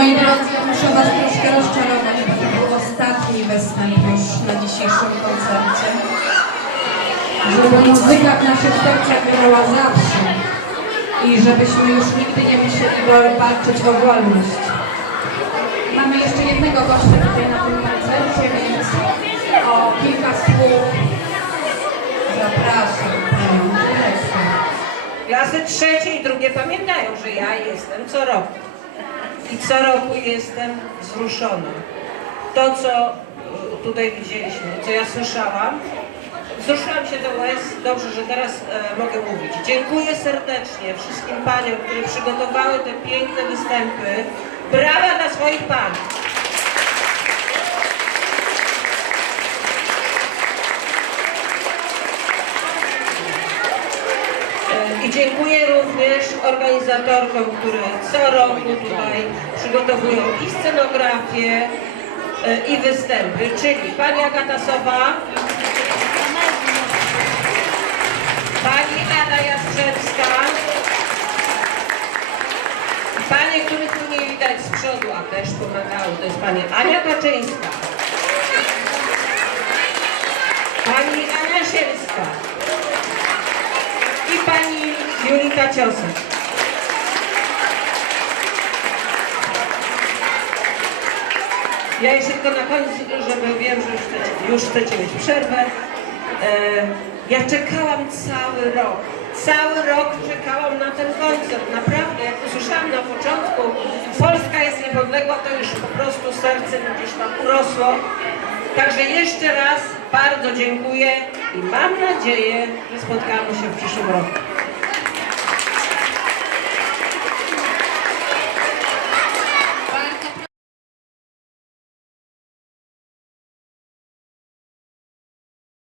Moi drodzy, muszę Was troszkę rozczarować, bo to był ostatni występ już na dzisiejszym koncercie. Żeby muzyka w naszych sercach grała zawsze i żebyśmy już nigdy nie musieli wa- walczyć o wolność. Mamy jeszcze jednego gościa tutaj na tym koncercie, więc o kilka słów zapraszam. Klasy trzecie i drugie pamiętają, że ja jestem co roku. I co roku jestem wzruszona. To, co y, tutaj widzieliśmy, co ja słyszałam, wzruszyłam się do łez. Dobrze, że teraz e, mogę mówić. Dziękuję serdecznie wszystkim paniom, które przygotowały te piękne występy. Brawa dla swoich pań. I dziękuję również organizatorkom, które co roku tutaj przygotowują i scenografię, e, i występy, czyli pani Agata Sowa, pani Ada Jastrzębska, panie, których tu nie widać z przodu, a też pomagały, to jest pani Ania Kaczyńska, pani Ania Sielska, i pani Julita Ciosek. Ja jeszcze tylko na koniec, żeby wiem, że już chcecie, już chcecie mieć przerwę. E, ja czekałam cały rok. Cały rok czekałam na ten koncert. Naprawdę, jak usłyszałam na początku, Polska jest niepodległa, to już po prostu serce mi gdzieś tam urosło. Także jeszcze raz bardzo dziękuję i mam nadzieję, że spotkamy się w przyszłym roku.